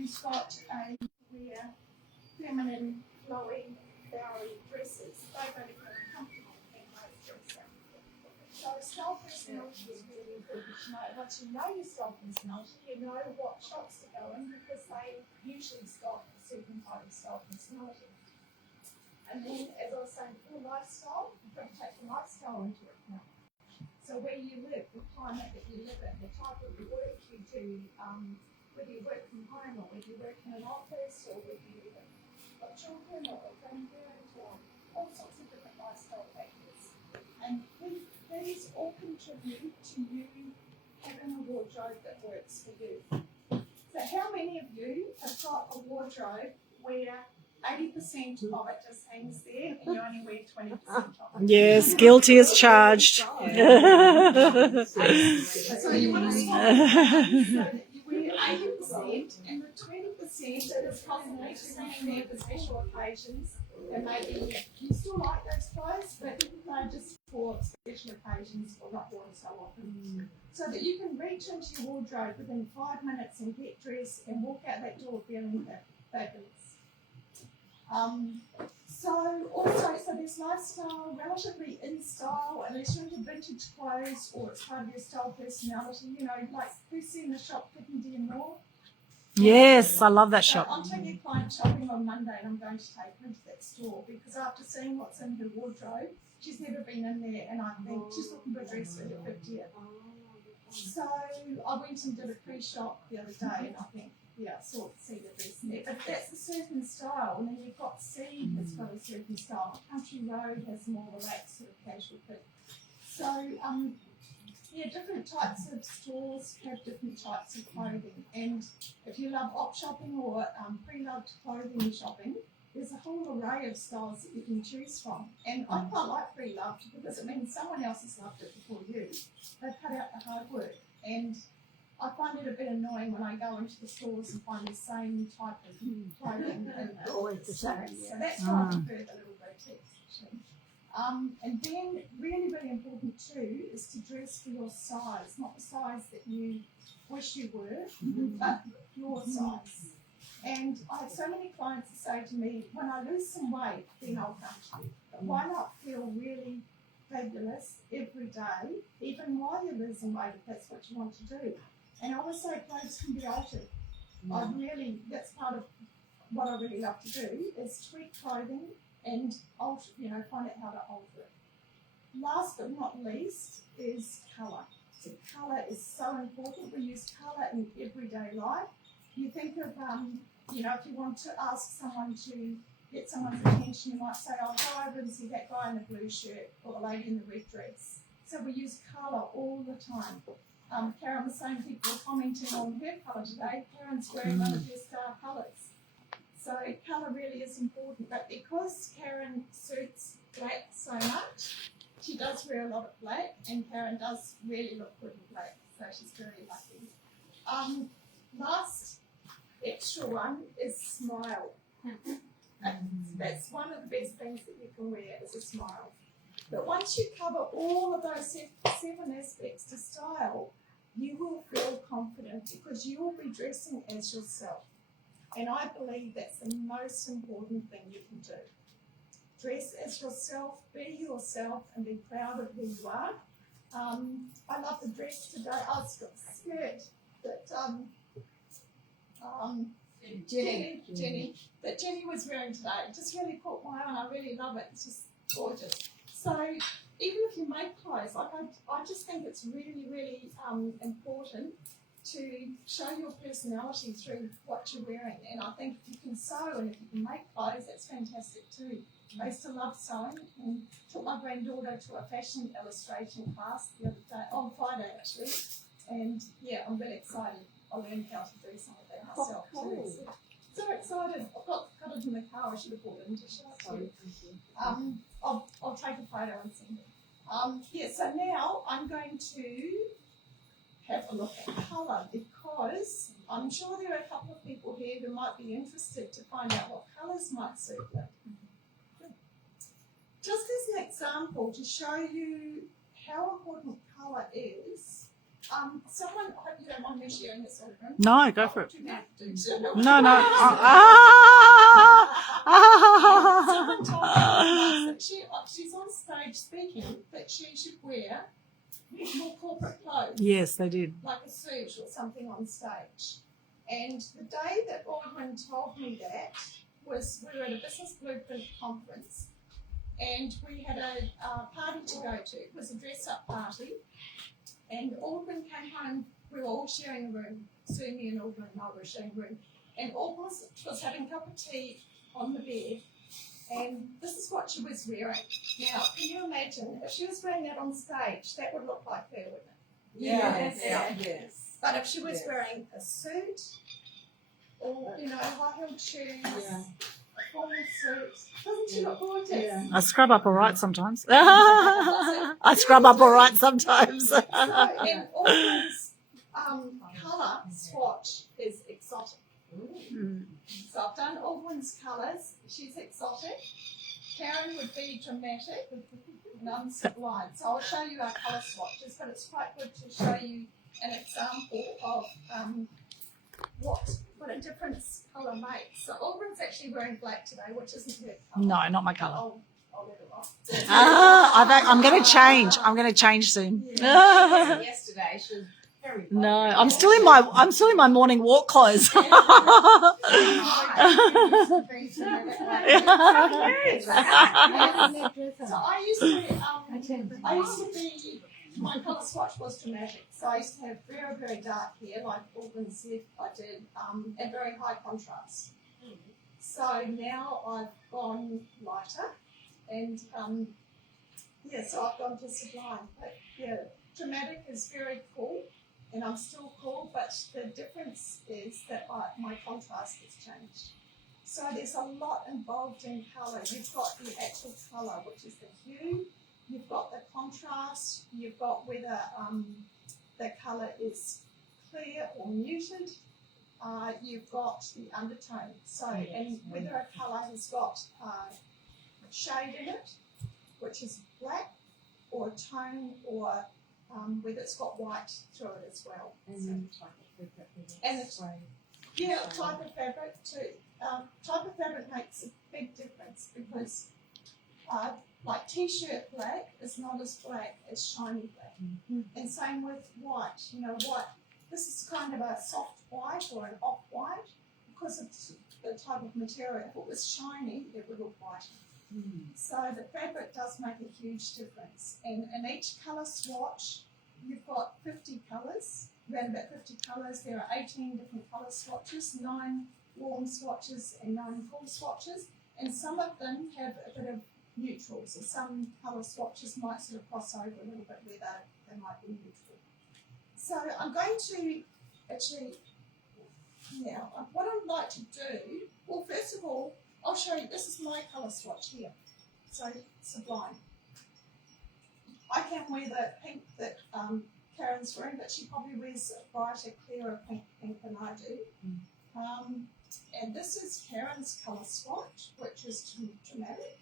who's got wear feminine, flowing, flowery dresses, they're going to feel comfortable in those dresses. So style personality is really important to know. Once you know your style personality, you know what shops to go in because they usually stock a certain type of style personality. And then, as I was saying before, lifestyle, you've got to take the lifestyle into account. So where you live, the climate that you live in, the type of work you do, whether you work from home or whether you work in an office or whether you've got children or a grandparent or all sorts of different lifestyle factors. And these all contribute to you having a wardrobe that works for you. So how many of you have got a wardrobe where 80% of it just hangs there and you only wear 20% of it? Yes, guilty as charged. So you want to swap it so that you wear 80% and the 20% that is possibly staying there for special occasions, and maybe you still like those clothes, but they're just for special occasions or not worn so often. So that you can reach into your wardrobe within 5 minutes and get dressed and walk out that door feeling fabulous. So there's lifestyle, relatively in style, unless you're into vintage clothes or it's part of your style personality, you know, like who's seen the shop Pittendee and Moore? Yes, I love that shop. I'm taking a client shopping on Monday and I'm going to take her into that store because after seeing what's in her wardrobe, she's never been in there and I think she's looking for a dress for her 50th. So I went and did a pre-shop the other day and I think, yeah, I saw see the dress in there. But that's a certain style, and then you've got Seed that's got a certain style. Country Road has more relaxed sort of casual fit. So different types of stores have different types of clothing. And if you love op shopping or pre-loved clothing shopping, there's a whole array of styles that you can choose from. And I quite like pre-loved because it means someone else has loved it before you. They've cut out the hard work. And I find it a bit annoying when I go into the stores and find the same type of clothing. Always the same. So that's why I prefer the little boutiques, actually. And then, really, really important too, is to dress for your size, not the size that you wish you were, but your size. And I have so many clients that say to me, when I lose some weight, then I'll come to you. But why not feel really fabulous every day, even while you're losing weight, if that's what you want to do? And I always say clothes can be altered. That's part of what I really love to do, is tweak clothing and alter, find out how to alter it. Last but not least is colour. So colour is so important. We use colour in everyday life. You think of, if you want to ask someone to get someone's attention, you might say, oh, go over and see that guy in the blue shirt or the lady in the red dress. So we use colour all the time. Karen was saying people were commenting on her colour today. Karen's wearing one of her star colours. So colour really is important, but because Karen suits black so much, she does wear a lot of black, and Karen does really look good in black, so she's very lucky. Last extra one is smile. That's one of the best things that you can wear is a smile. But once you cover all of those 7 aspects to style, you will feel confident because you will be dressing as yourself. And I believe that's the most important thing you can do. Dress as yourself, be yourself, and be proud of who you are. I love the dress today. I've got a skirt that Jenny was wearing today. It just really caught my eye and I really love it. It's just gorgeous. So even if you make clothes, I just think it's really, really important to show your personality through what you're wearing. And I think if you can sew and if you can make clothes, that's fantastic too. I used to love sewing and took my granddaughter to a fashion illustration class the other day, on Friday actually. And yeah, I'm really excited. I learned how to do some of that myself too. So excited. I've got it in the car. I should have brought it in to show it to you. I'll take a photo and send it. So now I'm going to have a look at colour because I'm sure there are a couple of people here who might be interested to find out what colours might suit them. Just as an example to show you how important colour is, Someone, I hope you don't mind me sharing this with them. No, go for it. No, No. Someone told me that she's on stage speaking that she should wear more corporate clothes. Yes, they did. Like a suit or something on stage. And the day that Aldwyn told me that was we were at a business blueprint conference and we had a party to go to. It was a dress-up party. And Aldwyn came home, we were all sharing a room. Sue, me and Aldwyn and I were sharing a room. And Aldwyn was having a cup of tea on the bed. And this is what she was wearing. Now, can you imagine, if she was wearing that on stage, that would look like her, wouldn't it? Yes. But if she was wearing a suit, or, high-heeled shoes, a formal suit, doesn't she look gorgeous? Yeah. I scrub up all right sometimes. I scrub up all right sometimes. So, and Aldwyn's colour swatch is exotic. So I've done Aldwyn's colours. She's exotic. Karen would be dramatic and I'm sublime. So I'll show you our colour swatches, but it's quite good to show you an example of what a difference colour makes. So Aldwyn's actually wearing black today, which isn't her colour. No, not my colour. I'll let her off. I'm going to change. I'm going to change soon. Yesterday she was very No, I'm still in my morning walk clothes. So I used to be, my colour swatch was dramatic. So I used to have very, very dark hair, like Aldwyn said I did, and very high contrast. So now I've gone lighter, and so I've gone to sublime. But yeah, dramatic is very cool, and I'm still cool, but the difference is that my contrast has changed. So there's a lot involved in colour. You've got the actual colour, which is the hue. You've got the contrast. You've got whether the colour is clear or muted. You've got the undertone. So, and whether a colour has got shade in it, which is black, or a tone, or whether it's got white through it as well. And type of fabric too. Type of fabric makes a big difference because like t-shirt black is not as black as shiny black. And same with white. White, this is kind of a soft white or an off-white because of the type of material. If it was shiny, it would look white. So the fabric does make a huge difference. And in each colour swatch, you've got 50 colours, around about 50 colours. There are 18 different colour swatches, 9 warm swatches and 9 cool swatches. And some of them have a bit of neutrals, so some colour swatches might sort of cross over a little bit where they might be neutral. So I'm going to actually, now, what I'd like to do, well, first of all, I'll show you, this is my colour swatch here, so sublime. I can wear the pink that Karen's wearing, but she probably wears a brighter, clearer pink than I do. And this is Karen's colour swatch, which is dramatic.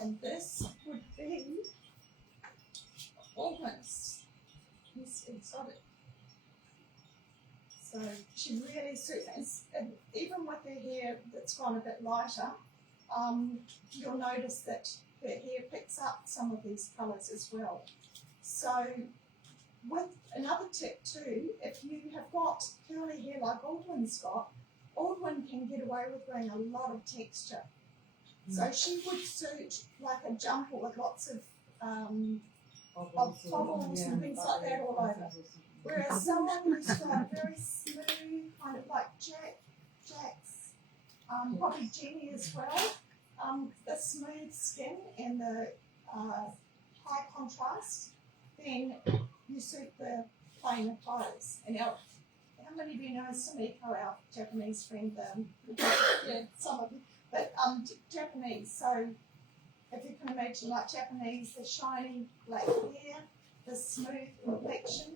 And this would be Aldwyn's. He's exotic. So she really suits, and even with her hair that's gone a bit lighter, you'll notice that her hair picks up some of these colours as well. So with another tip too, if you have got curly hair like Aldwyn's got, Aldwyn can get away with wearing a lot of texture. So she would suit like a jumper with lots of bubbles and things like that all over. Whereas someone who's got very smooth, kind of like Jack's, probably Jenny as well, the smooth skin and the high contrast, then you suit the plainer clothes. And how many of you know Sumiko, our Japanese friend? Yeah, some of you. But Japanese, so if you can imagine like Japanese, the shiny black hair, the smooth complexion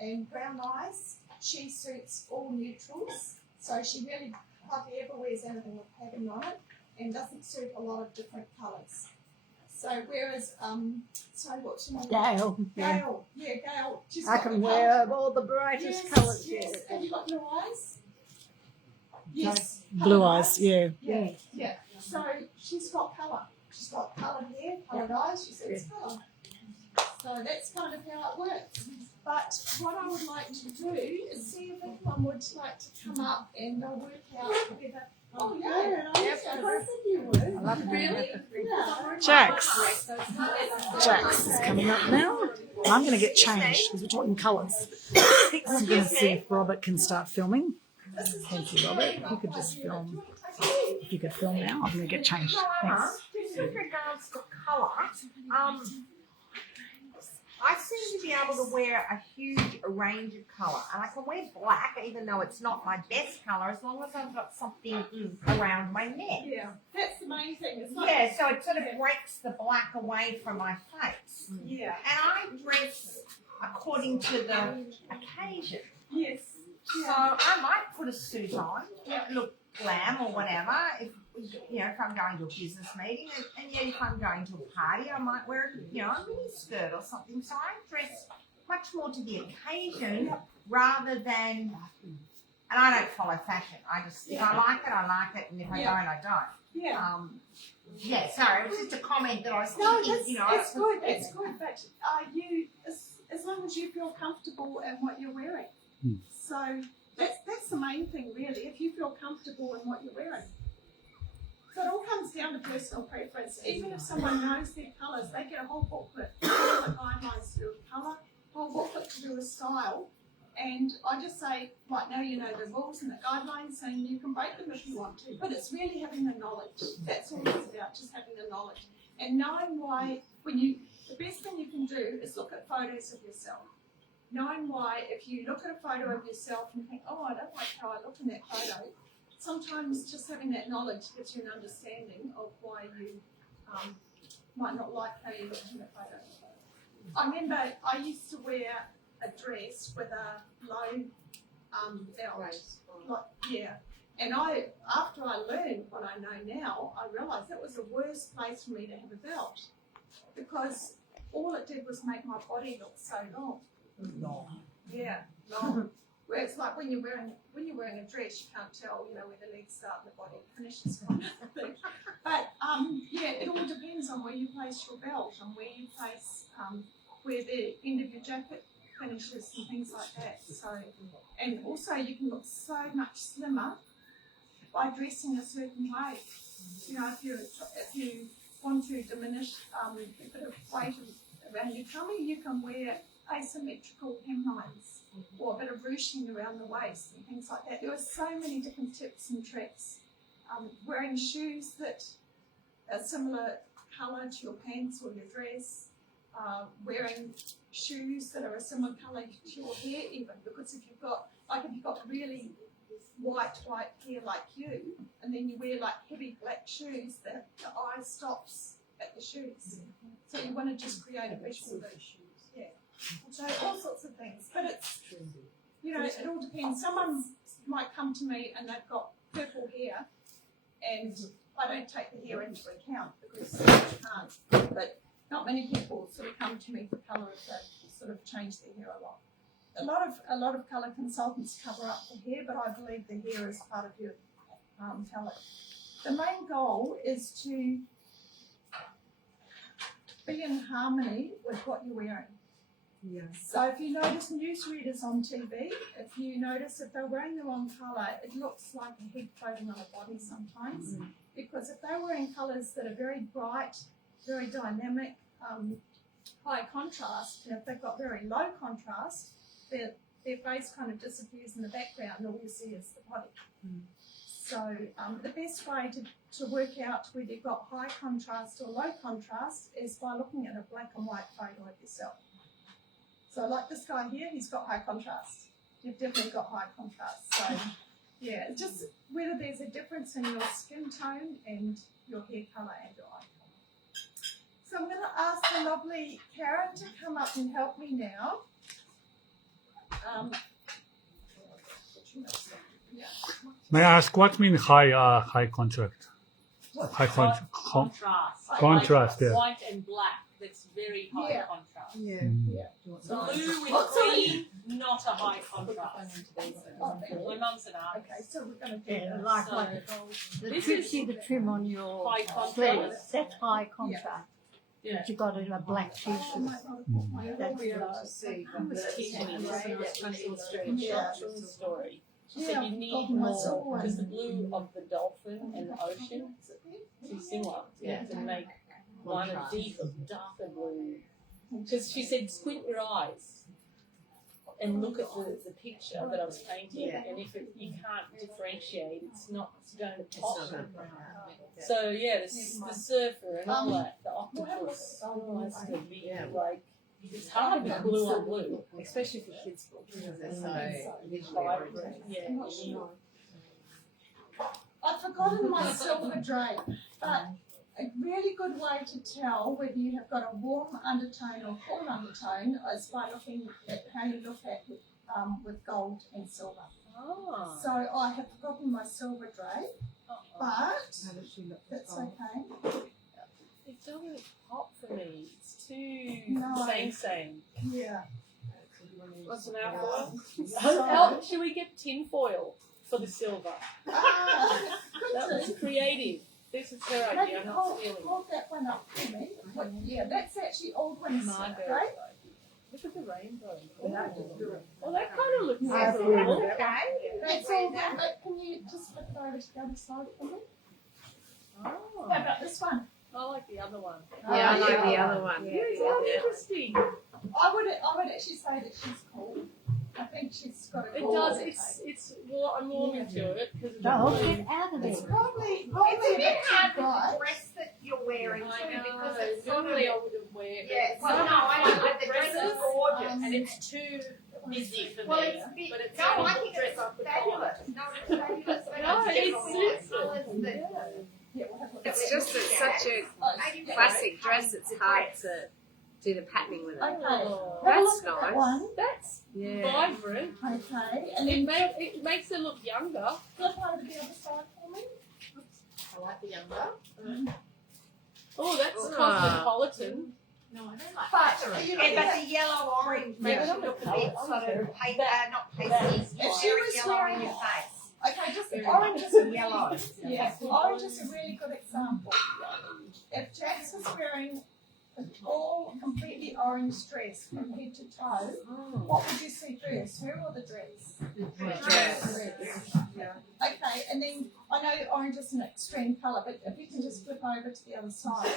and brown eyes, she suits all neutrals. So she really hardly ever wears anything with pattern on it and doesn't suit a lot of different colours. So whereas, sorry, what's your name? Gail. Yeah. Gail. Yeah, Gail. She's I got can the wear colour. all the brightest Yes, colours. yes. Yeah. Have you got blue eyes? Yes. Blue coloured eyes, yeah. Yeah, yeah. So she's got colour. She's got coloured hair, coloured eyes. She says colour. So that's kind of how it works. But what I would like to do is see if anyone would like to come up and work out whether. Oh yeah, I think you would. I love it. Really? Yeah. Jax. Jax is coming up now. I'm going to get changed because we're talking colours. I'm going to see if Robert can start filming. Thank you, Robert. If you could just film. If you could film now, I'm going to get changed. Thanks. With regards to colour, I seem to be able to wear a huge range of colour, and I can wear black even though it's not my best colour, as long as I've got something around my neck. Yeah, that's the main thing. It's not Yeah, so it sort of breaks the black away from my face. Yeah. And I dress according to the occasion. Yes. So I might put a suit on, look glam or whatever, if I'm going to a business meeting, and yet if I'm going to a party, I might wear, a mini skirt or something. So I dress much more to the occasion rather than, and I don't follow fashion. I just, if I like it, I like it, and if I don't, I don't. Yeah. Sorry, it was just a comment that I was No, thinking, it's good. It's good, but you, as long as you feel comfortable in what you're wearing. So that's the main thing, really. If you feel comfortable in what you're wearing. So it all comes down to personal preference. Even if someone knows their colours, they get a whole booklet, all the guidelines to do a colour, whole booklet to do a style. And I just say, right now you know the rules and the guidelines, and you can break them if you want to. But it's really having the knowledge. That's all it's about, just having the knowledge. And knowing why, the best thing you can do is look at photos of yourself. Knowing why, if you look at a photo of yourself and think, oh, I don't like how I look in that photo, sometimes just having that knowledge gives you an understanding of why you might not like how you look in the photo. I remember I used to wear a dress with a low belt. And after I learned what I know now, I realised that was the worst place for me to have a belt, because all it did was make my body look so long. Yeah, long. Where it's like when you're wearing a dress, you can't tell, where the legs start and the body finishes kind of thing. But it all depends on where you place your belt and where you place where the end of your jacket finishes and things like that. So, and also you can look so much slimmer by dressing a certain way. If you want to diminish a bit of weight around your tummy, you can wear asymmetrical hemlines or a bit of ruching around the waist and things like that. There are so many different tips and tricks. Wearing shoes that are similar colour to your pants or your dress. Wearing shoes that are a similar colour to your hair even, because if you've got really white hair like you, and then you wear like heavy black shoes, the eye stops at the shoes. So you want to just create a visual that, so all sorts of things. But it's, it all depends. Someone might come to me and they've got purple hair, and I don't take the hair into account because I can't. But not many people sort of come to me for colour if they sort of change their hair a lot. A lot of colour consultants cover up the hair, but I believe the hair is part of your palette. The main goal is to be in harmony with what you're wearing. Yeah. So if you notice newsreaders on TV, if you notice if they're wearing the wrong colour, it looks like a head floating on a body sometimes. Because if they're wearing colours that are very bright, very dynamic, high contrast, and if they've got very low contrast, their face kind of disappears in the background and all you see is the body. So the best way to work out whether you've got high contrast or low contrast is by looking at a black and white photo of yourself. So like this guy here, he's got high contrast. You've definitely got high contrast. So yeah, it's just whether there's a difference in your skin tone and your hair colour and your eye colour. So I'm going to ask the lovely Karen to come up and help me now. May I ask what means high contract? High contrast. High Contrast, like yeah. white and black. That's very high Yeah. contrast. Yeah. Yeah. Blue with What's on green, not a high contrast. My mum's an artist. Okay, so we're going to do Yeah, that. like So, what the this trim, is see the trim on your high contrast. sleeves. That's high contrast. Yeah. But you got it in a black Oh, t-shirt. my God. That's Yeah. low. I was teaching me this illustrated Yeah. shots from the story. She Yeah, said you need golden was more always- because the blue of the dolphin and the ocean is too similar. You have to make one a deeper, darker blue. Because she said squint your eyes and look at the picture that I was painting, and if you can't differentiate, it's going to pop. So yeah, the surfer and all that, the octopus, all has to be like. It's hard to be blue on blue, especially for kids' books because they're so vibrant. Yeah. I've forgotten my silver drape, but a really good way to tell whether you have got a warm undertone or cool undertone is by looking at how you look at with gold and silver. Ah. So I have forgotten my silver drape, but that's okay. It doesn't pop for me. It's too No. same. Yeah. What's an alcohol? So, Should we get tin foil for the silver? that That was creative. This is her idea. I'm not stealing. hold that one up for me. Yeah, that's actually Aldwyn's Margot. drape. Look at the rainbow. Well, that kind of looks Yeah. cool. That's Aldwyn, but can you just flip it over to the other side for me? How Oh, about this one? I like the other one. Yeah, I like the Yeah. other one. Yeah, it's interesting. I would actually say that she's cool. I think she's got a It cool does. attitude. It's. Well, I'm warming to it because of the Don't blue. get out of It's there. probably It's a bit hard with right. the dress that you're wearing too I know. because it's sort of. Normally I wouldn't wear. Yeah, but well, no, I don't like the dress is dresses, gorgeous. and it's too busy for Well, me. it's a bit, but it's no, I only think dress it's up with fabulous. No, it's fabulous. But No, it's it different suits with colours that. Yeah, we'll have a look. It's just it's such a classic dress. It's hard to do the patterning with it. Okay. Oh, Have a That's look at that nice. one. that's Yeah. vibrant. Okay, and It, then it makes her look younger. flip over to the other side for me. I like the younger. Oh, that's Ah. cosmopolitan. No, I don't like But are you looking but at, the yellow orange makes Yeah. you look a bit sort of paper, not pasty. If she was yellow wearing- in your face. okay, just orange is a really, Yellow. yeah, orange is a really good example. If Jax was wearing an all completely orange dress from head to toe, what would you see first, her or the dress? dress. Yeah. Okay, and then I know orange is an extreme colour, but if you can just flip over to the other side.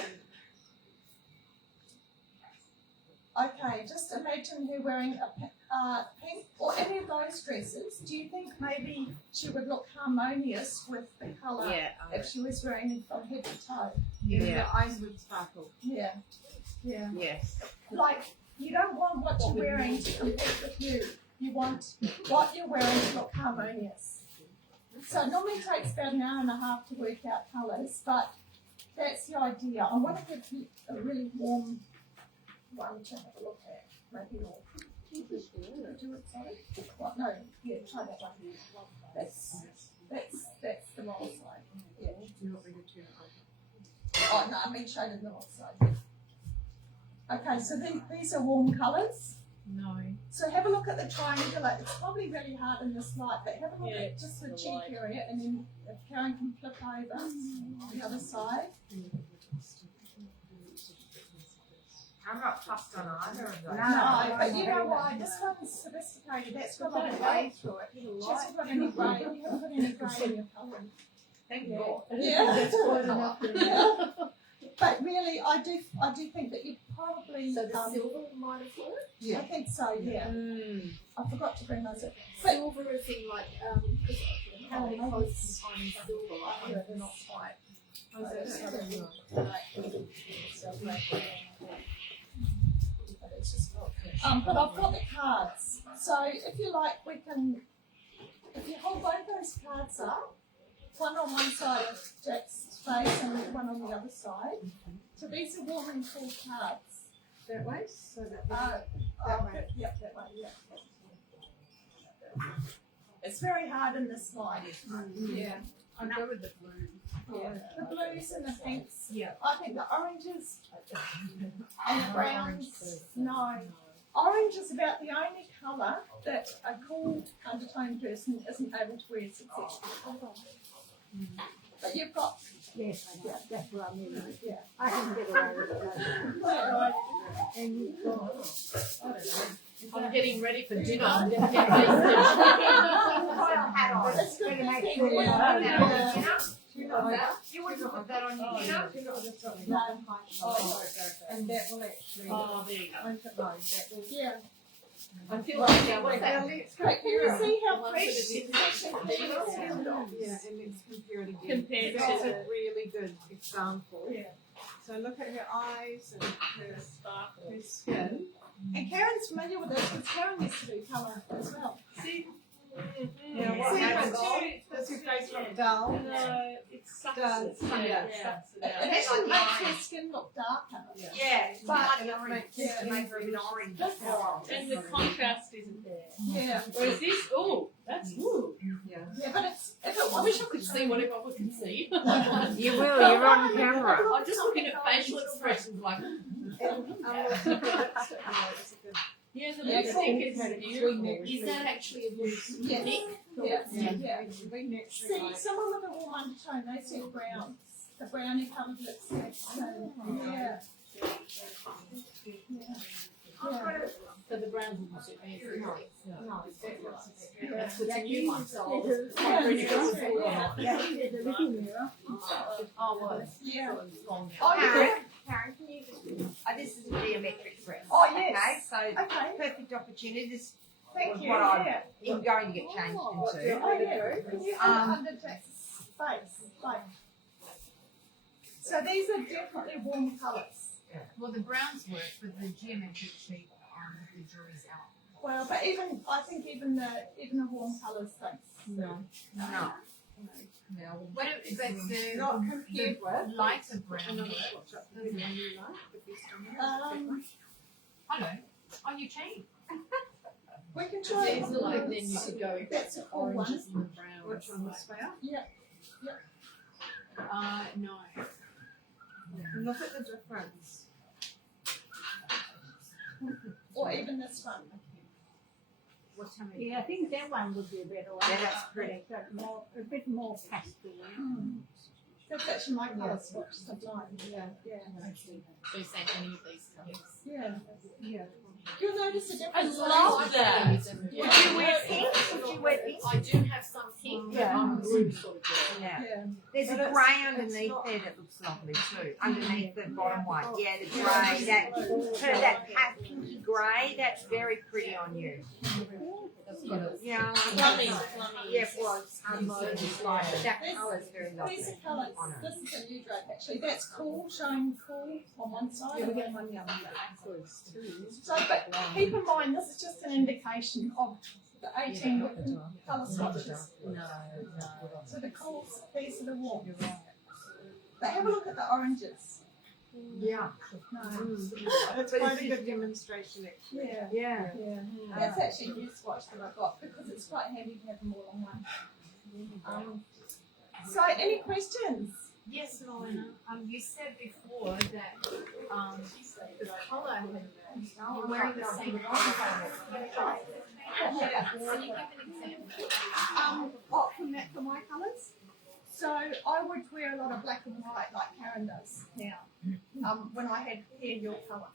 Okay, just imagine her wearing a pink or any of those dresses. Do you think maybe she would look harmonious with the colour Yeah. if she was wearing it from head to toe? Yeah. eyes would sparkle. Yeah, yeah. Yes. Like, you don't want what you're wearing to compete with you. You want what you're wearing to look harmonious. So it normally takes about an hour and a half to work out colours, but that's the idea. I want to give you a really warm one to have a look at. Maybe more. Do it, sorry? What? No, yeah, try that one. That's the wrong side. Yeah. Oh no, I mean show the north side. Okay, so these are warm colours. No. So have a look at the triangular. It's probably really hard in this light, but have a look Yeah, at just the the cheek light. area, and then if Karen can flip over the other side. I'm not fussed on either of those. No, but you know why? This one's sophisticated. That's got a lot of grey through it. She hasn't got any grey. You haven't got any grey in your colour. Thank Yeah. God. Yeah. That's quite enough. Yeah. But really, I do think that you probably. So the silver might have worked? I think so. Yeah. I forgot to bring those up. But Silver is in like, because how many clothes can find in silver, like they're not quite. but I've got the cards. So if you like, we can. If you hold both those cards up, one on one side of Jack's face and one on the other side. So these are warm and cool cards. That way? So that That way. Yep, that way. Yeah. It's very hard in this light. Yeah. I'd go with the blue. Yeah. The blues and the pinks. Yeah. I think the oranges and the browns. No. Orange is about the only colour that a cool undertone person isn't able to wear successfully. But you've got. Yes, that's what I mean. Yeah. I can get away with it. And you've got, I don't know. I'm getting ready for dinner. I'm Put your hat on. It's good to Make see sure you. you have that on your dinner. Yeah. You wouldn't put that on your dinner? No. And that will actually. Oh, there you go. That will. Yeah. I feel like that was Can you see how fresh it's actually Yeah, and let's compare it again. Compared This to- is a really good example. Yeah. So look at her eyes and her skin. And Karen's familiar with this because Karen used to do colour as well. See? Now what See, happens? but Does your face look dull? No, it sucks Does, it. Yeah, yeah. it sucks it It out. actually makes her skin look darker. Yeah, But- like an orange, just to make her a bit orange. And the contrast isn't there. Yeah. Whereas this, oh, that's, ooh. Yeah. Yeah, but it's if it I was wish I could see whatever I can see. You will, you're on camera. I'm just looking at facial expressions like, yeah, the Yeah, lipstick is cool. beautiful. Is that actually a blue Yeah. stick? Yeah. Yeah. Yeah. See, someone with a warm undertone, they said browns. The brownie coloured lipstick. So, yeah. Yeah. So the browns will suit me. Yeah. It's a new one. Yeah. yeah, there's a little mirror. Oh, well. Yeah. Long Oh, Karen, yeah. Karen, can you just, this is a geometric dress. Oh, yes. Okay, so Okay. perfect opportunity. This Thank you. What I- Yeah. is going to get changed into. Oh, yeah. Can you under Jack's face? Like. So these are definitely warm colours. Well, the browns work, but the geometric shape the jury's out. Well, but I think even the warm colours don't. No. No. What if, but the Not compared with. lighter brown work? Hello, on your chain. We can try it. These are like, then you could go That's a cool one. oranges and the browns. Which one, this way? No. Look at the difference. Or even this one. What's how many? Yeah, I think that one would be a better one. Yeah, that's pretty. Got more, a bit more pastel. That's actually my colour swatch sublime. Yeah. Yeah. So you're saying any of these colours? Yeah. Yeah. You'll notice the I difference. love that. Would you wear pink? Would you wear pink? I do have some pink, but I'm a blue sort of girl. Yeah. Yeah. There's a But grey it's underneath not- there that looks lovely too. Underneath the bottom one. Yeah, the grey, that pinky grey, that's very pretty on you. Yeah. Plummy, plummy. Yeah, well, it's just like, but that colour's very These lovely. are colours. This is a new drape actually. That's cool, showing cool on one side. Yeah, we get one yellow backwards too. So, but keep in mind, this is just an indication of the 18 different colour swatches. No. So the cools, these are the warms. But have a look at the oranges. Yeah. No. It's quite a good demonstration actually. Yeah. Yeah. Yeah. That's actually a new swatch that I got because it's quite handy to have them all on one. So, any questions? Yes, Moana. You said before that the colour you're wearing the same colour. Yeah. Can you give an example? What for my colours? So I would wear a lot of black and white like Karen does now. When I had hair your colour,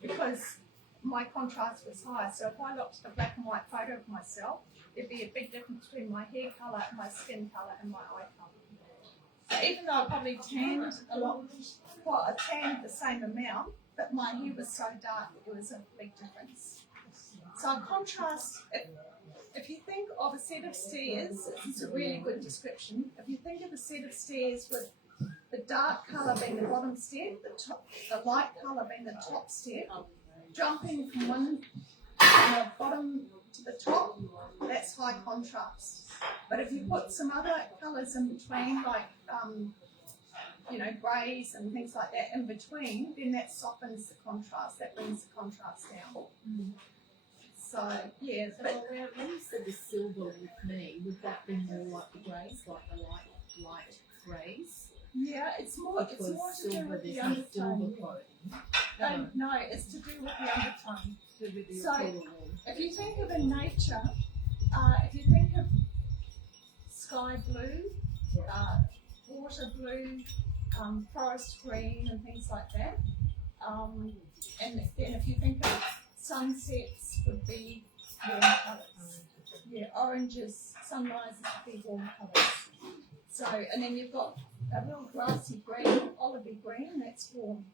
because my contrast was higher. So if I looked at a black and white photo of myself, there'd be a big difference between my hair colour, my skin colour, and my eye colour. So even though I probably tanned a lot, well, I tanned the same amount, but my hair was so dark that there was a big difference. So a contrast, if you think of a set of stairs, this is a really good description. If you think of a set of stairs with the dark colour being the bottom step, the light colour being the top step, jumping from one bottom to the top, that's high contrast. But if you put some other colours in between, like greys and things like that in between, then that softens the contrast, that brings the contrast down. So yeah, So but when you said the silver with me, would that be more like the greys, like the light greys? yeah, it's more to do silver, with the there's no silver undertone. clothing. No, it's to do with the undertone. So So, if you think of in nature, if you think of sky blue, water blue, forest green and things like that, and then if you think of sunsets would be warm colours. Yeah, oranges, sunrises would be warm colours. So, and then you've got a real grassy green, olivey green, that's warm.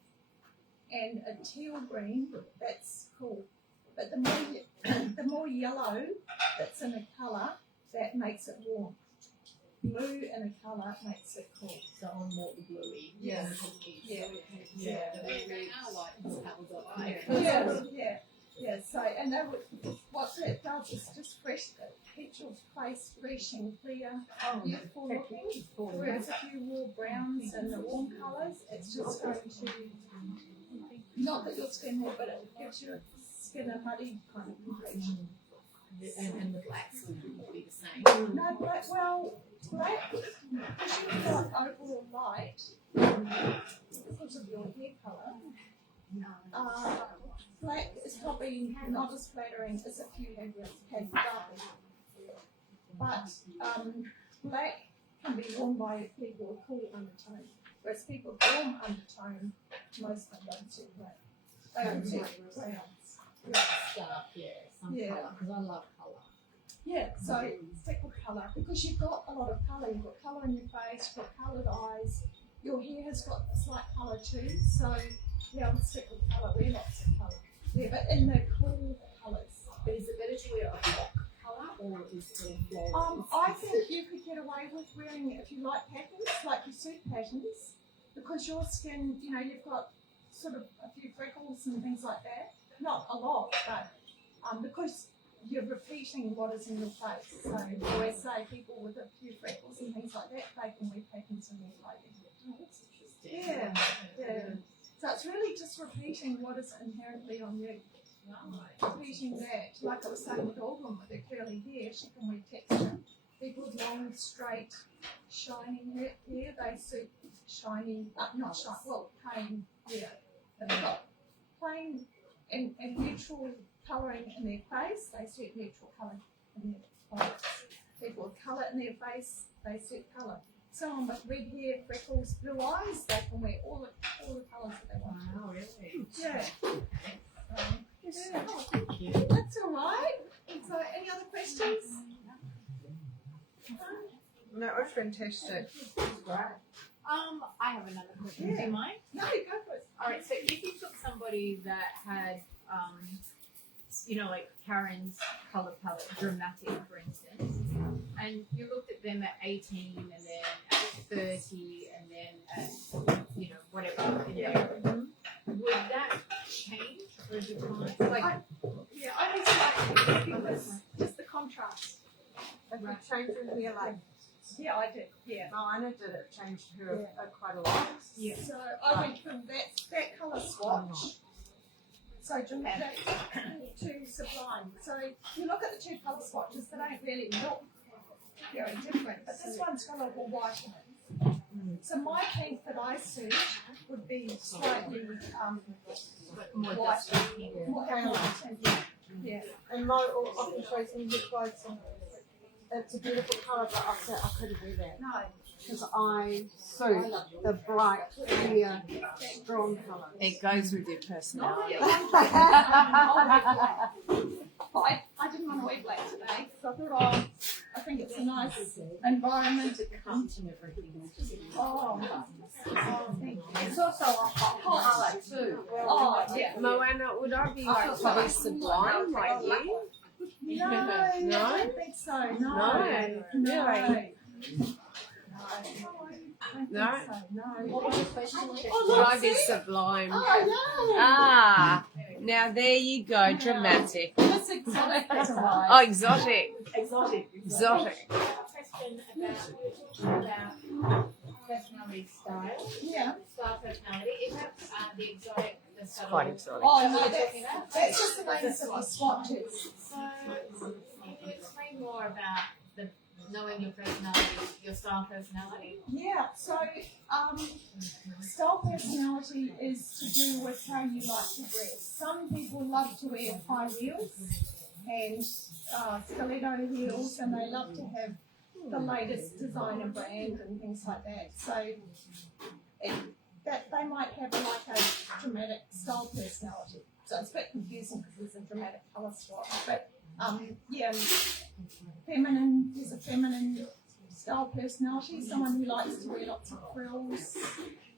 And a teal green, that's cool. But the more yellow that's in a colour, that makes it warm. Blue in a colour makes it cool. so I'm more the bluey. Yeah. Yeah. Yeah. So, and that would, what that does is just keeps your face fresh and clear, youthful looking. Whereas if you wore browns and the warm colours, it's just going to, not that your skin will, but it gives your skin a muddy kind of complexion. And the blacks would be the same. No, black, because you've got overall light, because of your hair colour, black is probably not as flattering as if you had dark. But black can be worn by people with cool undertone, whereas people with warm undertone, most of them don't suit black. They would suit browns. Stuff, some colour, because I love colour. Yeah, so stick with colour, because you've got a lot of colour. You've got colour in your face, you've got coloured eyes, your hair has got a slight colour too, so yeah, I would stick with colour. Wear lots of colour. Yeah, but in the cool colours. But is it better to wear a block colour or is it a I think you could get away with wearing, if you like patterns, like your suit patterns, because your skin, you've got sort of a few freckles and things like that. Not a lot, but because you're repeating what is in your face. So I always say people with a few freckles and things like that, they can wear patterns in their clothing. Oh, that's interesting. Yeah. So it's really just repeating what is inherently on you. Repeating that, like I was saying with Aldwyn with her curly hair, she can wear texture. People with long, straight, shiny hair, they suit shiny, not shiny, well, plain hair. They've got plain and neutral colouring in their face, they suit neutral colouring in their clothes. People with colour in their face, they suit colour. Someone with red hair, freckles, blue eyes, they can wear all the colours that they want. Wow, really? Yeah. Thank you. That's all right. So, any other questions? That was fantastic. I have another question. Do you mind? No, go for it. All right. So if you took somebody that had, like Karen's colour palette, dramatic, for instance, and you looked at them at 18, and then at 30, and then at, whatever. Would that change over time? Like, I just like it was just the contrast. If we change her hair like Yeah, I did. Yeah. Moana did, it changed her quite a lot. Yeah. So I went from that colour swatch, so dramatic to sublime. So you look at the two colour swatches, they don't really look very different, but this one's got a little white in it. So my pink that I suit would be slightly More white, dusty. more tint. Yeah. And Mo often shows me her clothes and it's a beautiful colour, but I said I couldn't do that. No. Because I suit the bright, clear, strong colour. It goes with your personality. I didn't want to wear black today, so I thought, I think it's a nice environment. Oh, thank you. It's also a hot colour too. Oh, yeah. Moana, would I be like to be sublime like you? No, I don't think so. No. Really? No? No. Would I be sublime? Oh, no. Ah, now there you go, dramatic. That's exotic. Oh, exotic. Exotic. Exotic. Question about personality style. Yeah. Style personality. Is that the exotic, the subtle? Quite exotic. Oh, Is no, that what you're talking about? that's just the names of the swatches. So, can you explain more about the knowing your personality, your style personality? Yeah, so style personality is to do with how you like to dress. Some people love to wear high heels and stiletto heels, and they love to have the latest designer brand and things like that. So that they might have like a dramatic style personality. So it's a bit confusing because there's a dramatic colour swatch. But yeah, feminine, there's a feminine style personality, someone who likes to wear lots of frills.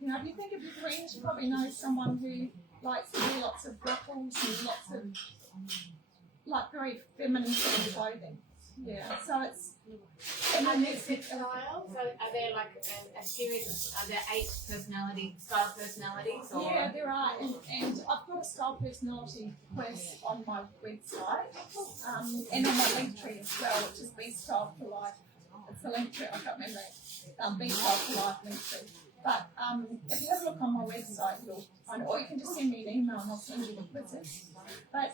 You know, if you think of your friends, you probably know someone who likes to wear lots of ruffles and lots of like very feminine sort of clothing. Yeah, so it's and then there's the style. So are there like a series of, are there 8 style personalities? Or? yeah, there are, and I've got a style personality quiz on my website, and on my linktr as well, which is Be Style for Life. It's the linktr, I can't remember it. Be Style for Life linktr. But if you have a look on my website, you'll find it, or you can just send me an email and I'll send you the quizzes. But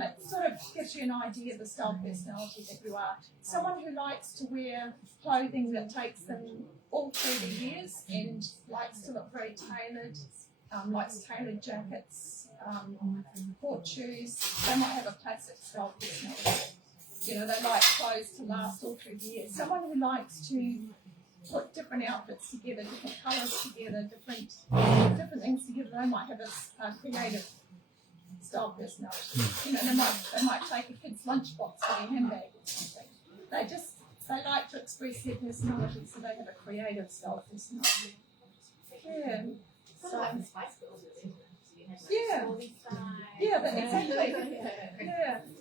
it sort of gives you an idea of the style personality that you are. Someone who likes to wear clothing that takes them all through the years and likes to look very tailored, likes tailored jackets, court shoes. They might have a classic style personality. You know, they like clothes to last all through the year. Someone who likes to put different outfits together, different colours together, different things together. They might have a creative style personality. You know, they might take a kid's lunchbox for their handbag or something. They like to express their personality, so they have a creative style personality. Yeah. So, Like the Spice Girls, really. Yeah, but exactly.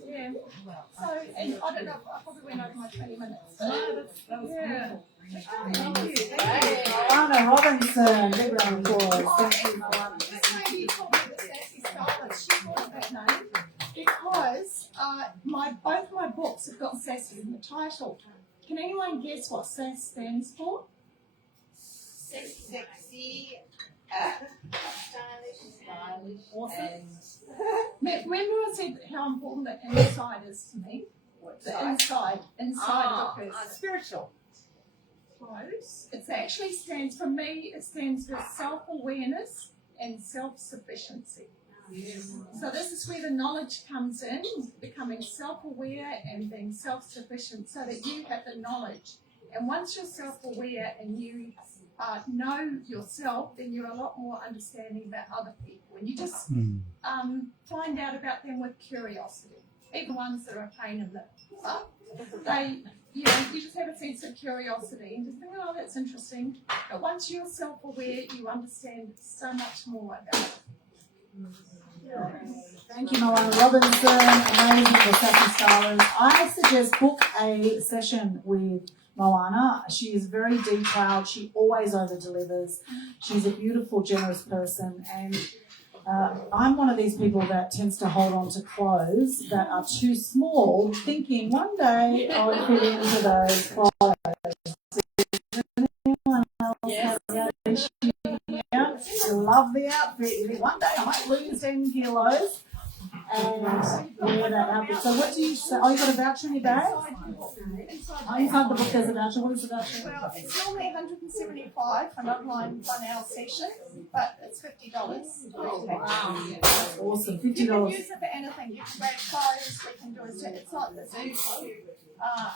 Yeah. So, and I don't know, I probably went over my 20 minutes. No, that was beautiful. Thank you. Moana Robinson, big round of applause. Thank you, Moana. This lady called me the Sassy Stylist. She brought that name because both my books have got sassy in the title. Can anyone guess what SAS stands for? Sexy. Stylish. Remember I said how important the inside is to me? The inside of the person. Spiritual. Close. It actually stands for self-awareness and self-sufficiency. So this is where the knowledge comes in, becoming self-aware and being self-sufficient so that you have the knowledge. And once you're self-aware and you know yourself, then you're a lot more understanding about other people. And you just find out about them with curiosity. Even ones that are a pain in the butt, you just have a sense of curiosity and just think, oh, that's interesting. But once you're self-aware, you understand so much more about it. Thank you, Moana Robinson. Amazing for Sassy Stylers. I suggest book a session with Moana. She is very detailed. She always over-delivers. She's a beautiful, generous person. And I'm one of these people that tends to hold on to clothes that are too small, thinking one day I'll fit into those clothes. Yes. I love the outfit. One day I might lose 10 kilos and wear that outfit. So what do you say? Oh, you got a voucher in your bag? Inside the book there's a voucher. What is the voucher? Well, it's normally $175 for an online 1 hour session, but it's $50. Wow. Awesome. $50. You can use it for anything. You can wear clothes, we can do it. It's like the Zoom.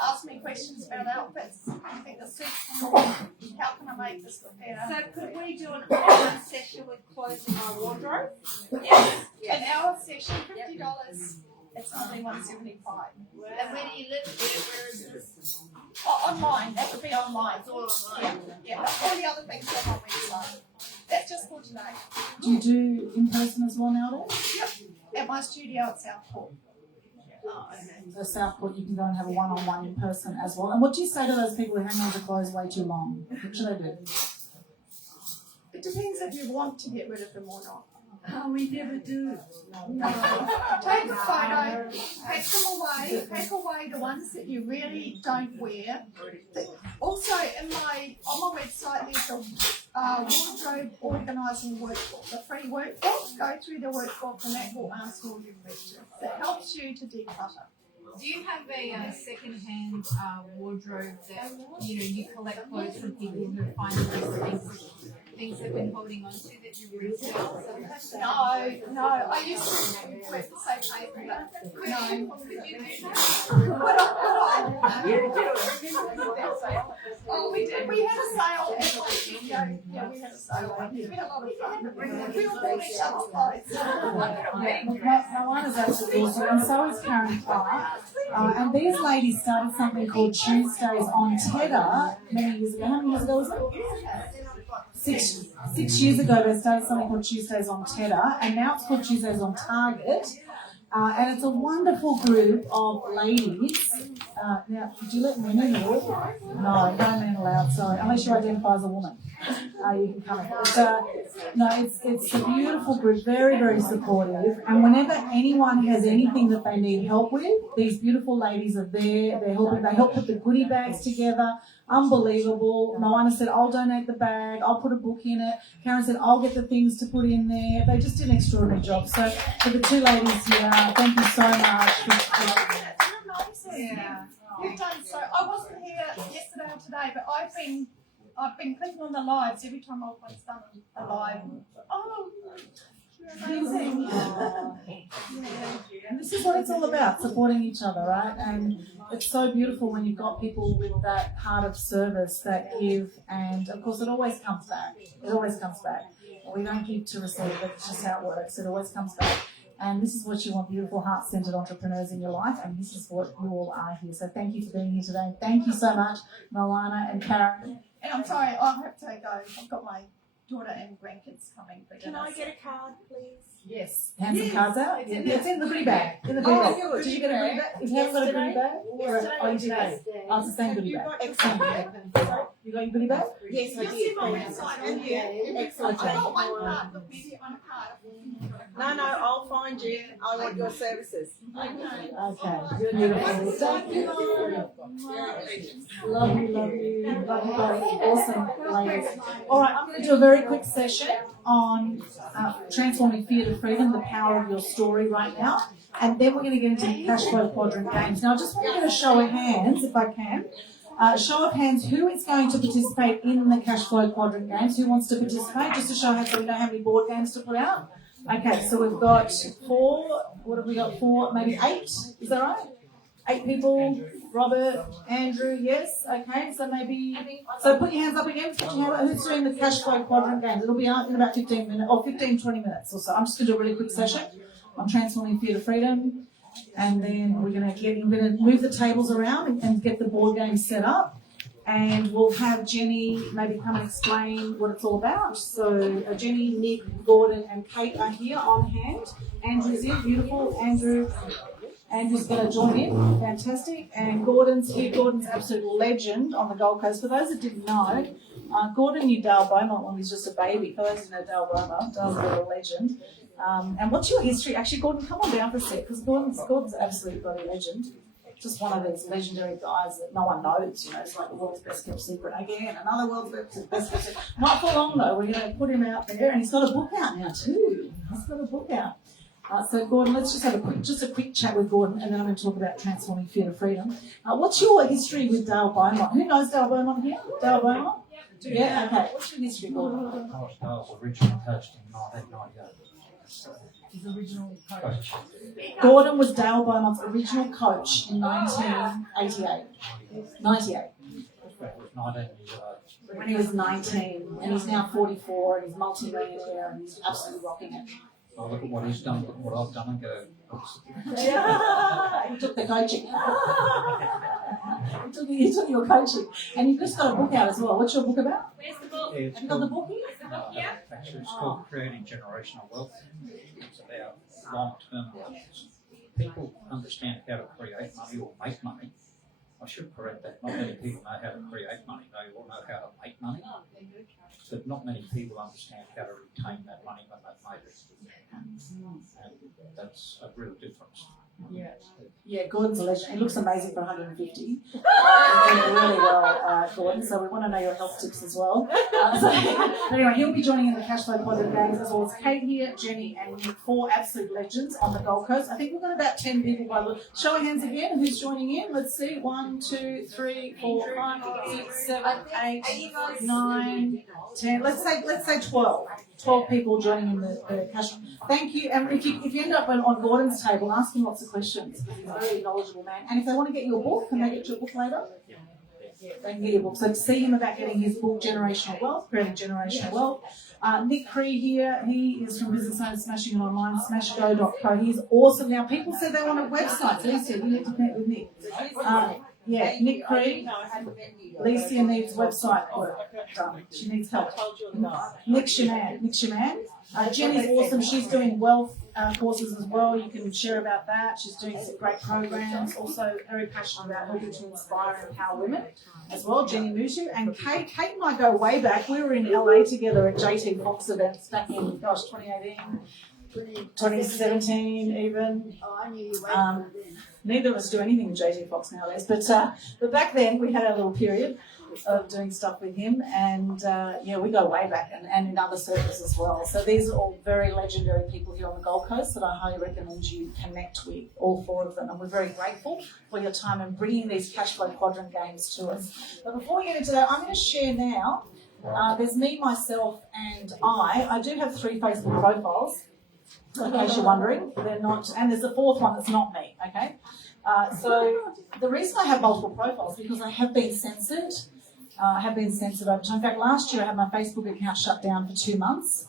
Ask me questions about outfits. I think the suits and all. How can I make this look better? So could we do an online session with clothes in my wardrobe? Yes. An hour session, $50. It's only $175. And where do you live? Where is this? Oh, online. That would be online. It's all online. Yeah. All the other things are on my website. That's just for today. Do you do in person as well nowadays? Yep. At my studio at Southport. Oh, okay. So Southport, you can go and have a one-on-one in person as well. And what do you say to those people who hang on to clothes way too long? What should they do? It depends if you want to get rid of them or not. Oh, we never do. Take a photo, take away the ones that you really don't wear. Also, on my website there's a wardrobe organising workbook, the free workbook. Go through the workbook and that will answer all your questions. It helps you to declutter. Do you have a second-hand wardrobe that you collect clothes from people who find things they've been holding on to that you resell? No. I used to work the same place, but Could you do that? Oh, we did. We had a sale at my studio. Yeah, we had a sale. We had a lot of fun. We all bought each other's clothes. Moana's absolutely awesome, and so is Karen Clark. And these ladies started something called Tuesdays on Tedder many years ago. How many years ago was it? 6 years ago they started something called Tuesdays on Tedder, and now it's called Tuesdays on Target. And it's a wonderful group of ladies. Now, did you let men in? No, no men allowed, sorry, unless you identify as a woman. You can come in. It's a beautiful group, very, very supportive. And whenever anyone has anything that they need help with, these beautiful ladies are there. They help put the goodie bags together. Unbelievable. Moana said, I'll donate the bag, I'll put a book in it. Karen said, I'll get the things to put in there. They just did an extraordinary job. So for the two ladies here, thank you so much. Yeah. You've done so. I wasn't here yesterday or today, but I've been clicking on the lives every time Aldwyn's done a live. Oh, amazing. And this is what it's all about, supporting each other, right? And it's so beautiful when you've got people with that heart of service that give, and of course it always comes back. It always comes back. We don't give to receive, that's just how it works. It always comes back. And this is what you want, beautiful, heart-centered entrepreneurs in your life, and this is what you all are here. So thank you for being here today. Thank you so much, Moana and Karen. And I'm sorry, I have to go. I've got my daughter and grandkids coming for dinner. Can I get a card, please? Yes. Hand some cards out. It's in the goodie bag. In the goodie bag. Good. Did you get a goodie bag? If you haven't got a goodie bag, you did. Oh, it's the same goodie bag. Excellent. You got your goodie bag? Yes, I You'll did. see my website on here. Excellent. I've got one card. Look, we get one card. No, I'll find you. I want your services. Okay. Beautiful. Thank you. Love you. Awesome, ladies. All right, I'm going to do a very quick session on transforming fear to freedom, the power of your story right now. And then we're going to get into the cash flow quadrant games. Now, I just want to get a show of hands, if I can. Show of hands, who is going to participate in the cash flow quadrant games? Who wants to participate? Just a show of hands so we know how many board games to put out. Okay, so we've got 4. What have we got? 4, maybe 8. Is that right? 8 people. Robert, Andrew, yes. Okay, so maybe. So put your hands up again. Put your hand up. Who's doing the cash flow quadrant games? It'll be out in about 15 minutes or 20 minutes or so. I'm just going to do a really quick session on transforming fear to freedom, and then we're going to move the tables around and get the board game set up. And we'll have Jenny maybe come and explain what it's all about. So Jenny, Nick, Gordon and Kate are here on hand. Andrew's in, beautiful. Andrew's going to join in, fantastic. And Gordon's here. Gordon's absolute legend on the Gold Coast. For those that didn't know, Gordon knew Dale Beaumont when he was just a baby. For those who know Dale Beaumont, Dale's a bit of a legend. And what's your history? Actually, Gordon, come on down for a sec, because Gordon's absolutely bloody legend. Just one of these legendary guys that no one knows, it's like the world's best kept secret. Again, another world's best kept secret. Not for long though, we're going to put him out there, and he's got a book out now too. He's got a book out. So Gordon, let's just have a quick chat with Gordon, and then I'm going to talk about transforming fear to freedom. What's your history with Dale Beaumont? Who knows Dale Beaumont here? Dale Beaumont? Yeah, okay. What's your history, Gordon? I was Dale's original coach in 1998. His original coach. Gordon was Dale Beaumont's original coach in 1988. 98. When he was 19, and he's now 44, and he's multi-millionaire, and he's absolutely rocking it. I look at what he's done, look at what I've done, and go, oops. He took the coaching. He took your coaching. And you've just got a book out as well. What's your book about? Where's the book? Have you got the book here? Actually, it's called Creating Generational Wealth. It's about long-term wealth. People understand how to create money or make money. I should correct that. Not many people know how to create money. They all know how to make money. But not many people understand how to retain that money when they've made it. And that's a real difference. Yeah, Gordon's a legend. He looks amazing for 150. He's doing really well, Gordon. So we want to know your health tips as well. But anyway, he'll be joining in the Cash Flow Quadrant games as well as Kate here, Jenny, and Nick, 4 absolute legends on the Gold Coast. I think we've got about 10 people by the show of hands again. Who's joining in? Let's see. 1, 2, 3, 4, 5, 6, 7, 8, 9, 10. Let's say 12. 12 people joining in the cash. Thank you. And if you end up on Gordon's table, ask him lots of questions because he's a very knowledgeable man. And if they want to get your book, can they get your book later? Yeah, they can get your book. So to see him about getting his book, Generational Wealth, Creating Generational Wealth. Nick Cree here, he is from Business Owners Smashing It Online, smashgo.co. He's awesome. Now, people said they want a website. So he said, you need to connect with Nick. Yeah, Nick Cree. Licia needs website work done. She needs help. Nick Shaman. Jenny's awesome. She's doing wealth courses as well. You can share about that. She's doing some great programs. Also very passionate about helping to inspire and empower women as well. Jenny Mutu. And Kate and I go way back. We were in LA together at JT Fox events back in, 2018. 2017 even. Neither of us do anything with JT Fox nowadays, but back then we had a little period of doing stuff with him, and we go way back and in other circles as well. So these are all very legendary people here on the Gold Coast that I highly recommend you connect with, all 4 of them, and we're very grateful for your time in bringing these Cash Flow Quadrant games to us. But before we get into that, I'm going to share now. There's me, myself, and I do have 3 Facebook profiles. In case you're wondering, they're not, and there's a 4th one that's not me, okay? So the reason I have multiple profiles is because I have been censored. Over time. In fact, last year I had my Facebook account shut down for 2 months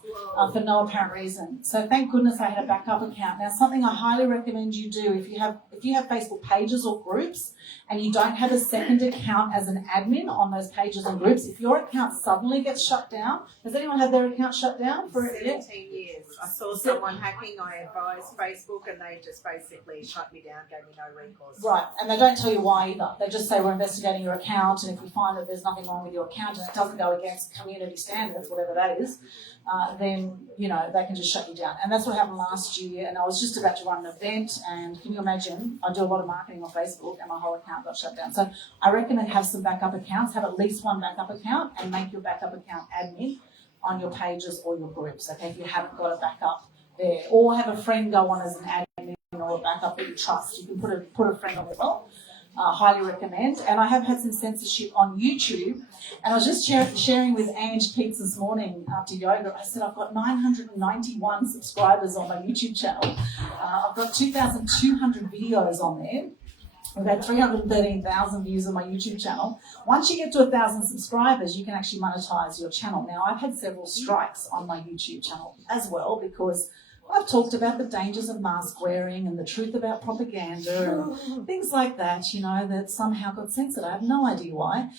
for no apparent reason. So thank goodness I had a backup account. Now, something I highly recommend you do if you have Facebook pages or groups and you don't have a second account as an admin on those pages and groups, if your account suddenly gets shut down, has anyone had their account shut down for 17 years? I saw someone hacking. I advised Facebook, and they just basically shut me down, gave me no recourse. Right, and they don't tell you why either. They just say we're investigating your account, and if we find that there's nothing wrong with your account and it doesn't go against community standards, whatever that is, then they can just shut you down. And that's what happened last year. And I was just about to run an event, and can you imagine? I do a lot of marketing on Facebook, and my whole account got shut down. So I recommend have some backup accounts. Have at least 1 backup account, and make your backup account admin on your pages or your groups. Okay, if you haven't got a backup there, or have a friend go on as an admin or a backup that you trust. You can put a friend on as well. Highly recommend. And I have had some censorship on YouTube. And I was just sharing with Ange Peets this morning after yoga. I said I've got 991 subscribers on my YouTube channel. I've got 2,200 videos on there. We've had 313,000 views on my YouTube channel. Once you get to 1,000 subscribers, you can actually monetize your channel. Now, I've had several strikes on my YouTube channel as well because I've talked about the dangers of mask wearing and the truth about propaganda and things like that, that somehow got censored. I have no idea why.